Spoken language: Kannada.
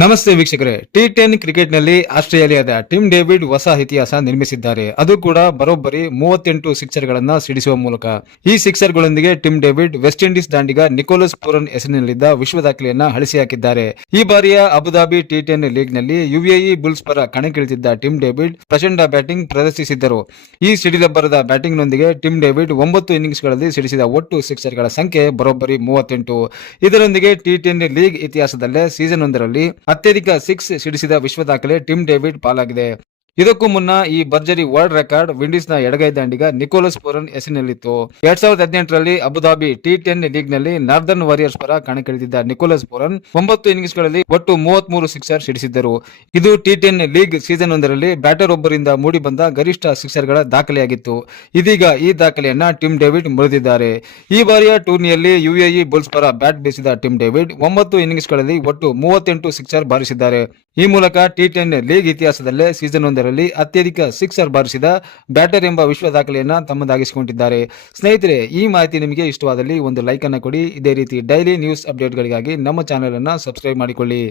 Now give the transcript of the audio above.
ನಮಸ್ತೆ ವೀಕ್ಷಕರೇ. ಟಿ10 ಕ್ರಿಕೆಟ್ನಲ್ಲಿ ಆಸ್ಟ್ರೇಲಿಯಾದ ಟಿಮ್ ಡೇವಿಡ್ ಹೊಸ ಇತಿಹಾಸ ನಿರ್ಮಿಸಿದ್ದಾರೆ. ಅದು ಕೂಡ ಬರೋಬ್ಬರಿ 38 ಸಿಕ್ಸರ್ಗಳನ್ನ ಸಿಡಿಸುವ ಮೂಲಕ. ಈ ಸಿಕ್ಸರ್ಗಳೊಂದಿಗೆ ಟಿಮ್ ಡೇವಿಡ್ ವೆಸ್ಟ್ ಇಂಡೀಸ್ ದಾಂಡಿಗ ನಿಕೋಲಸ್ ಪೂರನ್ ಹೆಸರಿನಲ್ಲಿದ್ದ ವಿಶ್ವ ದಾಖಲೆಯನ್ನ ಅಳಿಸಿ ಹಾಕಿದ್ದಾರೆ. ಈ ಬಾರಿಯ ಅಬುಧಾಬಿ ಟಿ10 ಲೀಗ್ನಲ್ಲಿ ಯುಎಇ ಬುಲ್ಸ್ ಪರ ಕಣಕ್ಕಿಳಿದಿದ್ದ ಟಿಮ್ ಡೇವಿಡ್ ಪ್ರಚಂಡ ಬ್ಯಾಟಿಂಗ್ ಪ್ರದರ್ಶಿಸಿದ್ದರು. ಈ ಸಿಡಿಲಬ್ಬರದ ಬ್ಯಾಟಿಂಗ್ನೊಂದಿಗೆ ಟಿಮ್ ಡೇವಿಡ್ 9 ಇನ್ನಿಂಗ್ಸ್ಗಳಲ್ಲಿ ಸಿಡಿಸಿದ ಒಟ್ಟು ಸಿಕ್ಸರ್ಗಳ ಸಂಖ್ಯೆ ಬರೋಬ್ಬರಿ 38. ಇದರೊಂದಿಗೆ ಟಿ10 ಲೀಗ್ ಇತಿಹಾಸದಲ್ಲೇ ಸೀಸನ್ ಒಂದರಲ್ಲಿ ಅತ್ಯಧಿಕ ಸಿಕ್ಸ್ ಸಿಡಿಸಿದ ವಿಶ್ವ ದಾಖಲೆ ಟಿಮ್ ಡೇವಿಡ್ ಪಾಲಾಗಿದೆ. ಇದಕ್ಕೂ ಮುನ್ನ ಈ ಭರ್ಜರಿ ವರ್ಲ್ಡ್ ರೆಕಾರ್ಡ್ ವಿಂಡೀಸ್ನ ಎಡಗೈ ದಾಂಡಿಗ ನಿಕೋಲಸ್ ಪೂರನ್ ಹೆಸರಿನಲ್ಲಿತ್ತು. 2018ರಲ್ಲಿ ಅಬುಧಾಬಿ ಟಿ10 ಲೀಗ್ನಲ್ಲಿ ನಾರ್ದರ್ನ್ ವಾರಿಯರ್ಸ್ ಪರ ಕಣಕ್ಕಿಳಿದಿದ್ದ ನಿಕೋಲಸ್ ಪೂರನ್ 9 ಇನ್ನಿಂಗ್ಸ್ಗಳಲ್ಲಿ ಒಟ್ಟು 33 ಸಿಕ್ಸರ್ ಸಿಡಿಸಿದ್ದರು. ಇದು ಟಿ10 ಲೀಗ್ ಸೀಸನ್ ಒಂದರಲ್ಲಿ ಬ್ಯಾಟರ್ ಒಬ್ಬರಿಂದ ಮೂಡಿ ಬಂದ ಗರಿಷ್ಠ ಸಿಕ್ಸರ್ಗಳ ದಾಖಲೆಯಾಗಿತ್ತು. ಇದೀಗ ಈ ದಾಖಲೆಯನ್ನ ಟಿಮ್ ಡೇವಿಡ್ ಮುರಿದಿದ್ದಾರೆ. ಈ ಬಾರಿಯ ಟೂರ್ನಿಯಲ್ಲಿ ಯುಎಇ ಬುಲ್ಸ್ ಪರ ಬ್ಯಾಟ್ ಬೀಸಿದ ಟಿಮ್ ಡೇವಿಡ್ 9 ಇನ್ನಿಂಗ್ಸ್ಗಳಲ್ಲಿ ಒಟ್ಟು 38 ಸಿಕ್ಸರ್ ಬಾರಿಸಿದ್ದಾರೆ. ಈ ಮೂಲಕ ಟಿ10 ಲೀಗ್ ಇತಿಹಾಸದಲ್ಲೇ ಸೀಸನ್ ಒಂದರಲ್ಲಿ ಅತ್ಯಧಿಕ ಸಿಕ್ಸರ್ ಬಾರಿಸಿದ ಬ್ಯಾಟರ್ ಎಂಬ ವಿಶ್ವ ದಾಖಲೆಯನ್ನ ತಮ್ಮದಾಗಿಸಿಕೊಂಡಿದ್ದಾರೆ. ಸ್ನೇಹಿತರೆ, ಈ ಮಾಹಿತಿ ನಿಮಗೆ ಇಷ್ಟವಾದಲ್ಲಿ ಒಂದು ಲೈಕ್ ಅನ್ನು ಕೊಡಿ. ಇದೇ ರೀತಿ ಡೈಲಿ ನ್ಯೂಸ್ ಅಪ್ಡೇಟ್ಗಳಿಗಾಗಿ ನಮ್ಮ ಚಾನೆಲ್ ಅನ್ನು ಸಬ್ಸ್ಕ್ರೈಬ್ ಮಾಡಿಕೊಳ್ಳಿ.